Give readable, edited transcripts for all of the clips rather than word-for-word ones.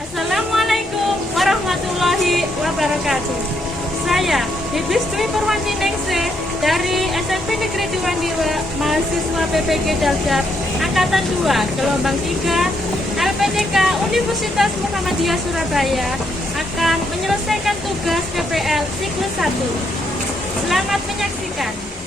Assalamualaikum warahmatullahi wabarakatuh. Saya Bibis Dwi Purwanti Ningsih dari SMP Negeri 2 Diwa, mahasiswa PPG Daljar Angkatan 2 Gelombang 3 LPTK Universitas Muhammadiyah Surabaya akan menyelesaikan tugas PPL siklus 1. Selamat menyaksikan.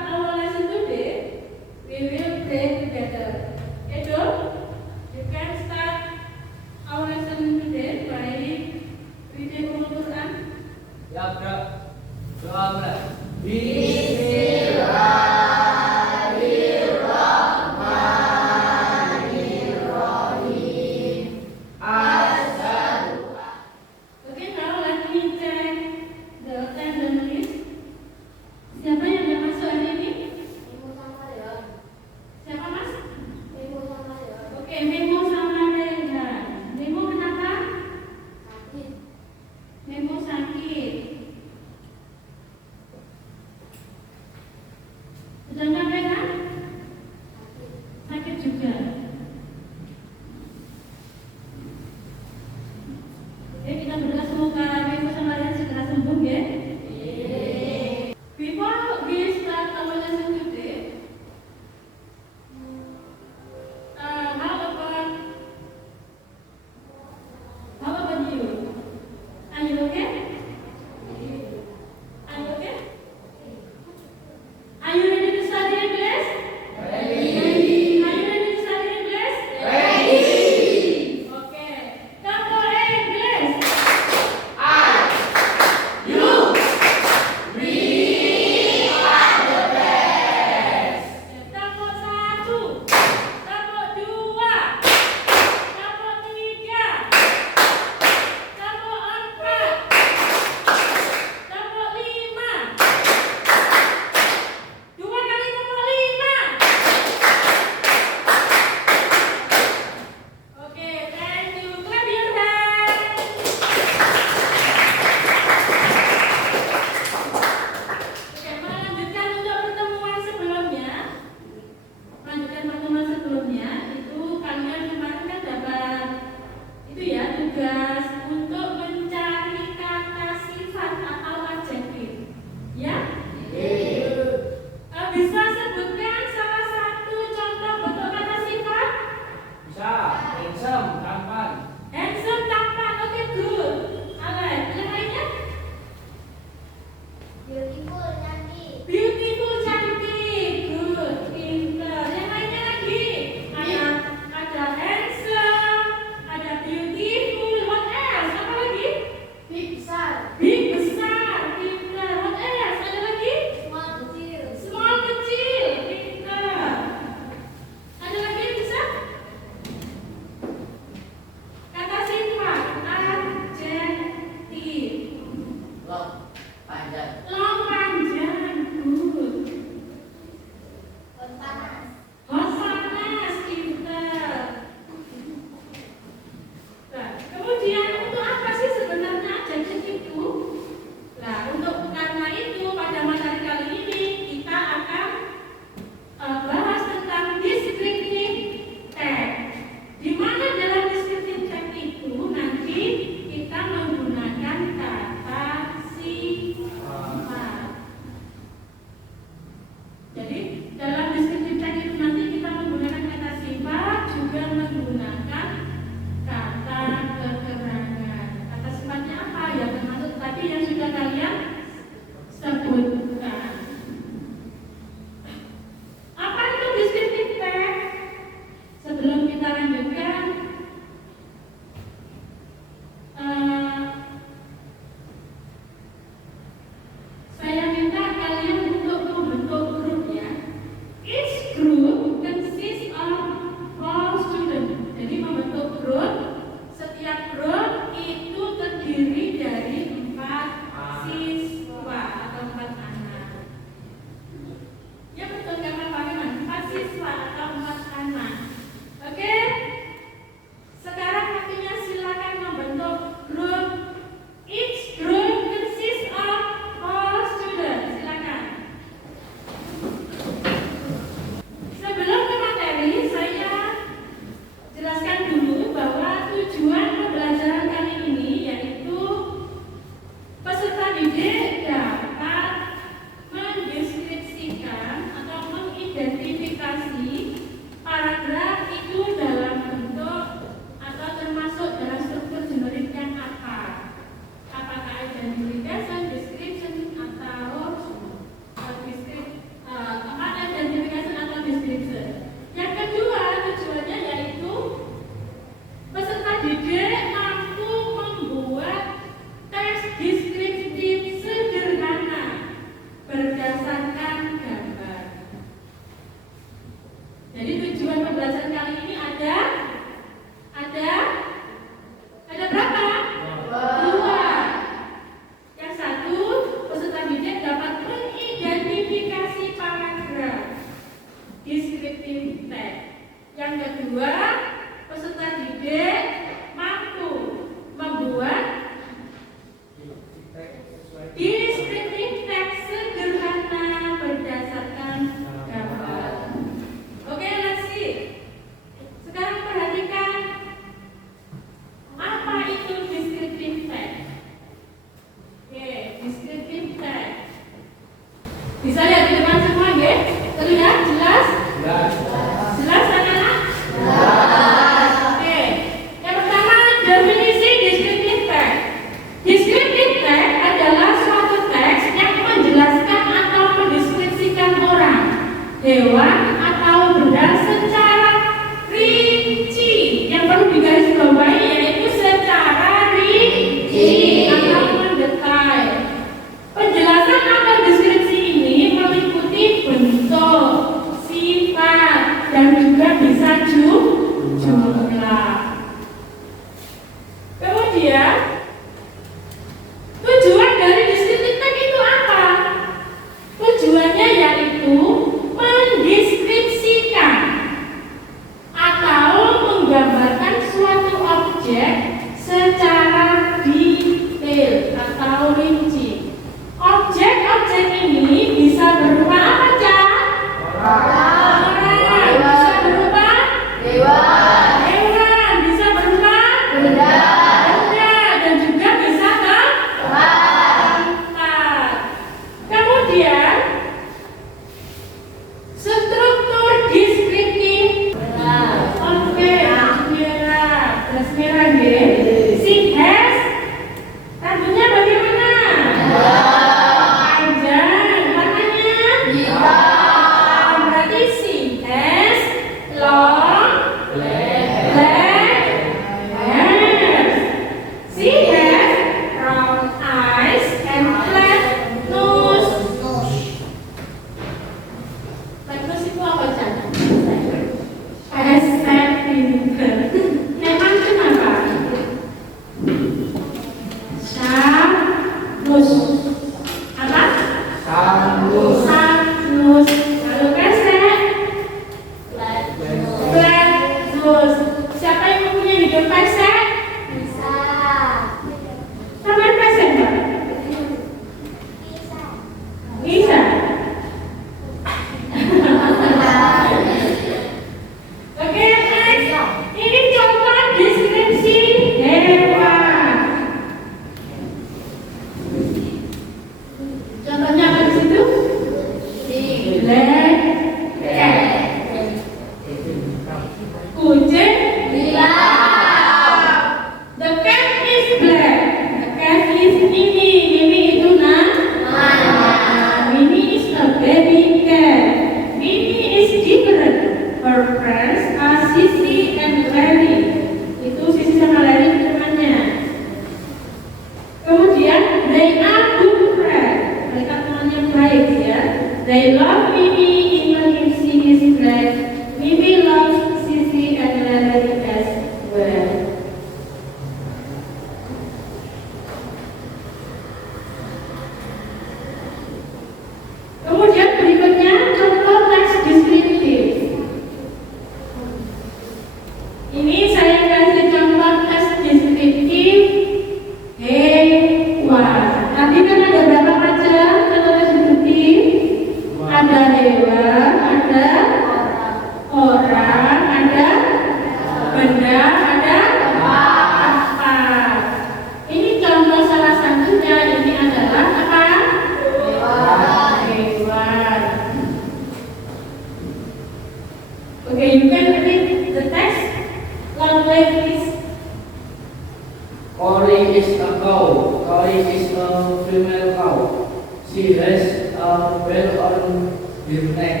Cory is a cow. Cory is a female cow. She has a bell on her neck.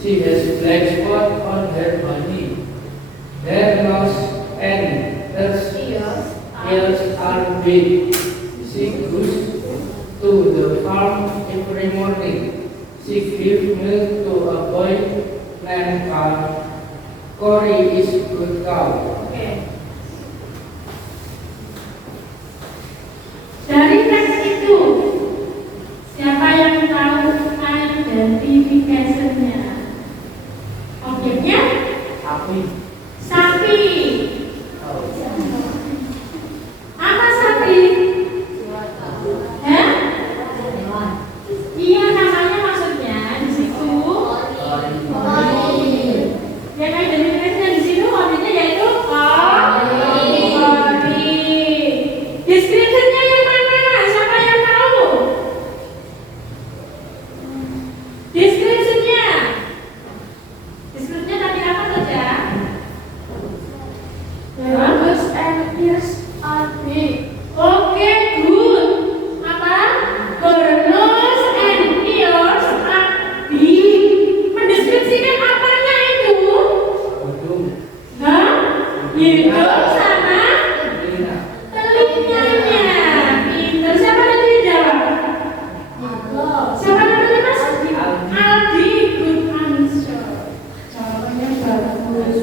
She has black spot on her body. Her nose and her ears are big. She goes to the farm every morning. She gives milk to a boy named Carl. Cory is a good cow. Oke. Dari teks itu, siapa yang tahu identifikasinya? Objeknya Sapi. sapi. Oh. Apa sapi? Hah? Iya, namanya maksudnya di situ. Yang identifikasinya di situ objeknya yaitu Cory. Description-nya yang mana? Siapa yang tahu? Description-nya. Description-nya tadi apa saja? Bagus and ears are big. Oke, good. Apa? Her nose and ears are big. Mendeskripsikan apanya itu? Hidung. Hah? Hidung sama Telinga. telinganya. Pinter. Siapa tadi yang jawab? Siapa namanya Mas? Aldi. Good answer. Jawabannya bagus.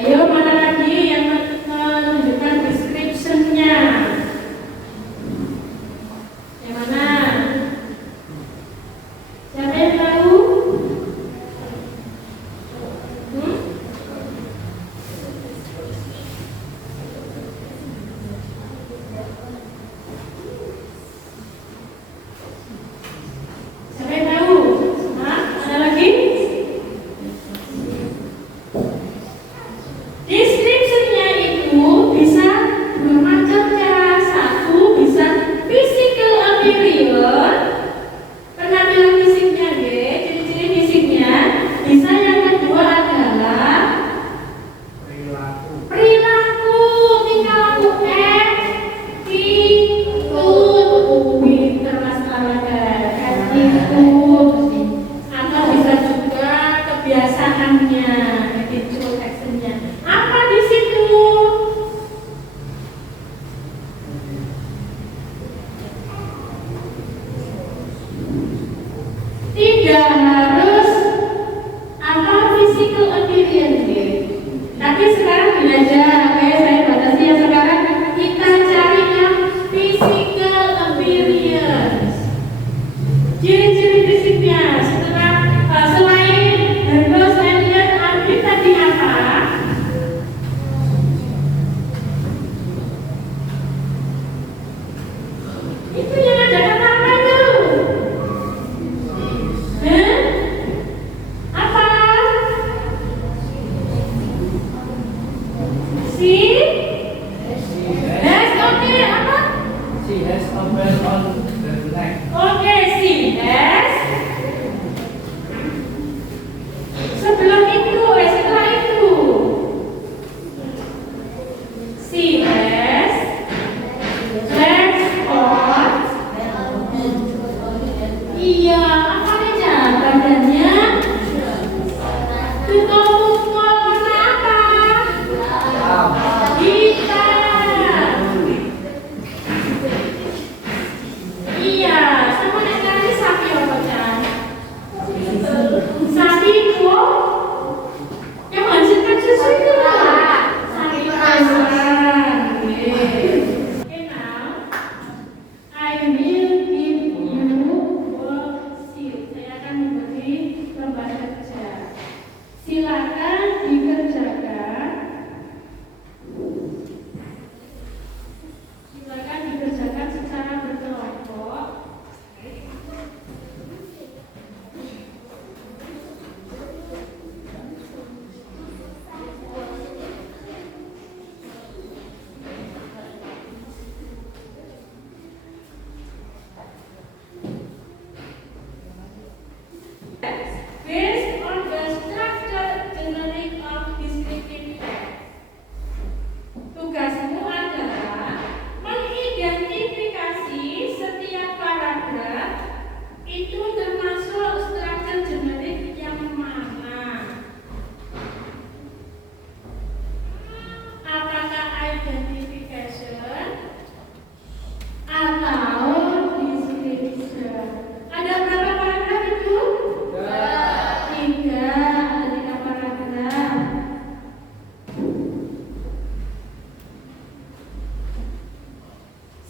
Ayo, mana lagi yang menunjukkan description-nya? Yang mana? Siapa yang tahu? Hmm? Siapa yang tahu? Hah? Ada lagi? Description-nya itu bisa bermacam cara. Satu bisa physical appearance, penampilan fisiknya, ciri-ciri fisiknya. Bisa yang kedua adalah Perilaku. perilaku, tingkah laku, attitude. Pinter Mas Lamada, attitude. Atau bisa juga kebiasaannya, attitude, actionnya. Apa di situ? Tidak harus apa physical appearance, tapi sekarang belajar. Oke, saya batasi yang sekarang. Kita cari yang physical appearance, ciri-ciri fisiknya. Setelah selain her nose and ears are big, tadi apa? Itu yang ada kata apa itu? Hah? Apa? Si? Yes, oke, apa? She has a bell on her neck. Oke, si, yes. Sebelum itu, setelah itu. Si, yes. Black spot. Iya, apa aja badannya? Tutul-tutul warna apa? Hitam. Iya, sama dengan sapi apa Chan? Sapi itu yang menghasilkan susu itu apa? Sapi perasaan. Okay, now I will give you worksheet. Saya akan memberi lembar kerja. Silakan dikerjakan. Silakan dikerjakan secara berkelompok. Based on the structure generic of descriptive text. identification atau description. Ada berapa paragraf itu? 3. Ada 3 paragraf.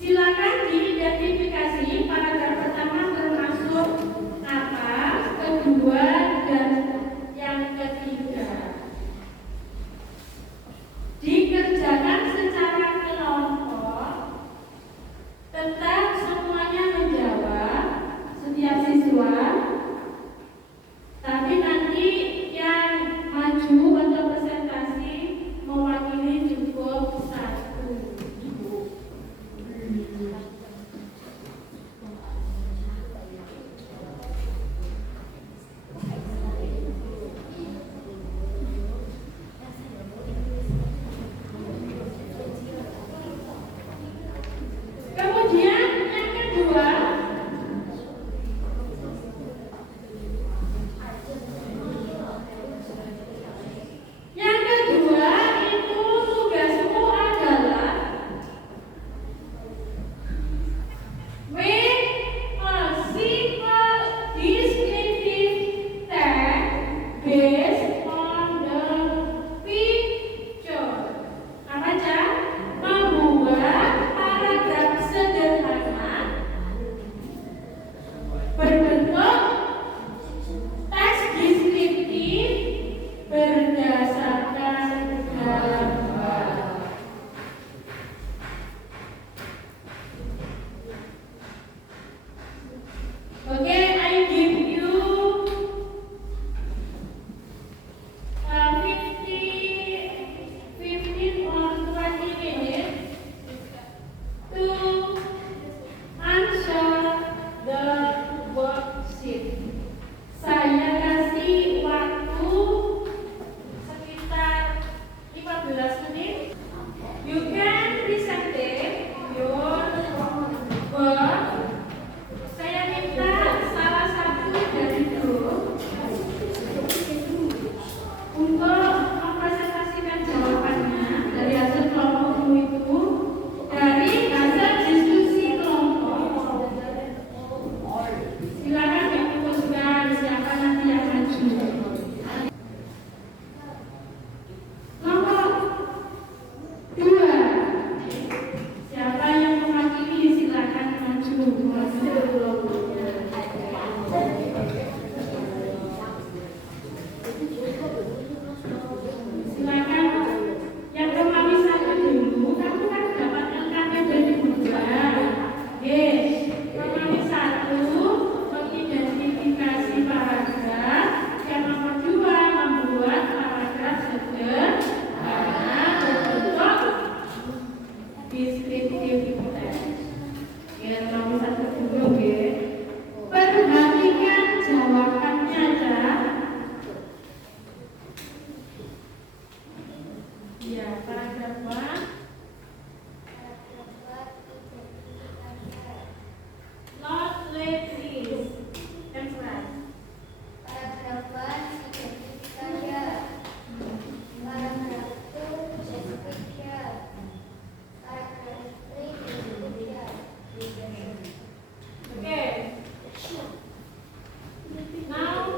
Silakan diidentifikasi paragraf pertama termasuk apa, kedua, dan yang ketiga. Dikerjakan secara kelompok, tetap semuanya menjawab, setiap siswa. Tapi nanti yang maju untuk presentasi mewakili cukup 1 ibu. Kemudian yang kedua, itu tugasmu adalah make a simple descriptive text based on the picture. Apa aja? Membuat paragraf sederhana berbentuk teks deskriptif berdasarkan gambar. Oke, I give you 15 or 20 minutes to answer the worksheet. Saya kasih waktu sekitar 15 menit. You can present your work. Saya minta salah satu dari grup untuk mempresentasikan jawabannya dari hasil kelompokmu itu, dari hasil diskusi kelompok. Silakan diputuskan siapa nanti yang maju. Nomor 2, siapa yang mewakili silakan maju hasil kelompoknya. Silakan yang Romawi 1 dulu, kamu kan dapat LKP dari Bunda. Yes, Romawi 1 mengidentifikasi paragraf. Yang nomor 2 membuat paragraf sederhana berbentuk deskriptif teks. Ya, Romawi 1 dulu ya. Perhatikan jawabannya aja. Ya, paragraf 1. Not late please. That's right. Paragraf 1 identification. Paragraf 2 description. Paragraf 3 description. Okay. Now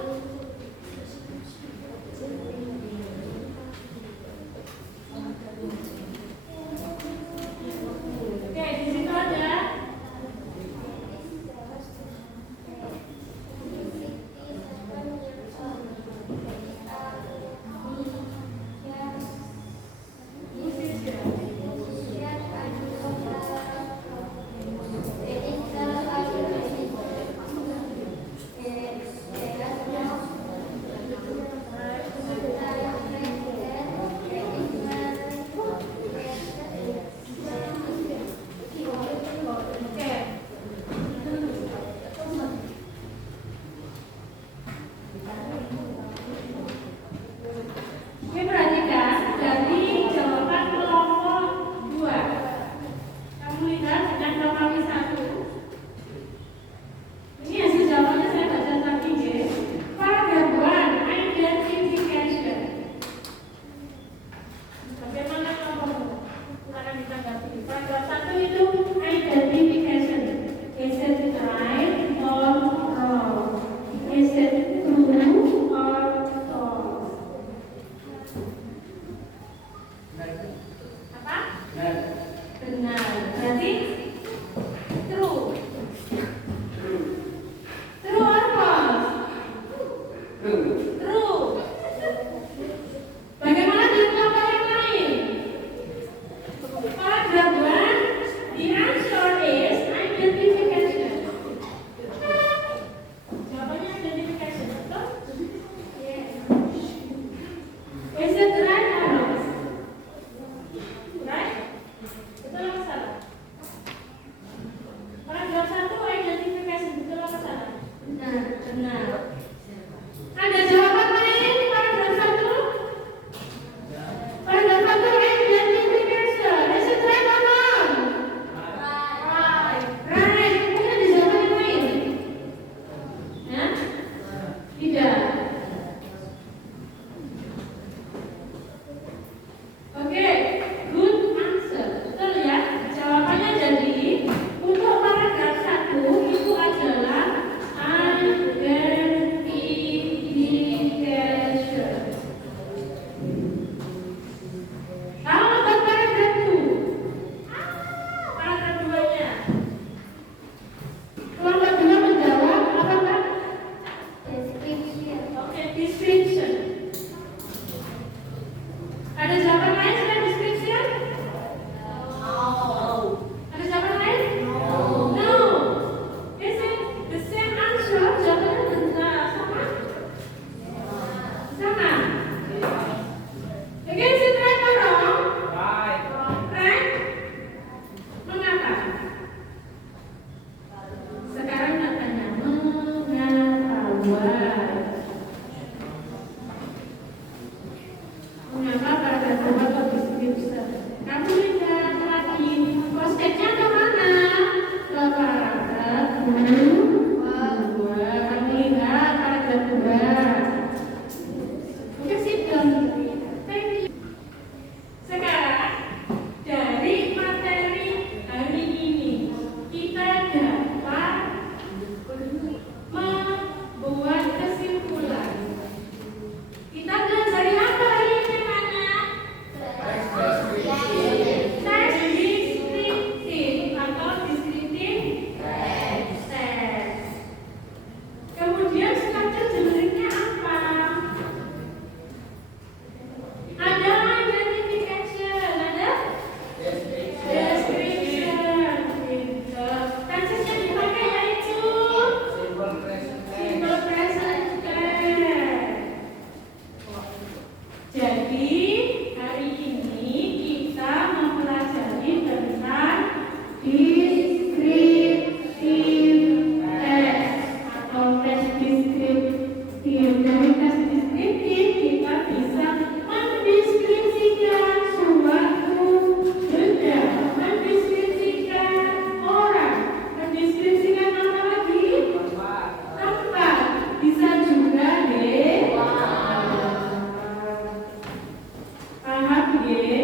nggih.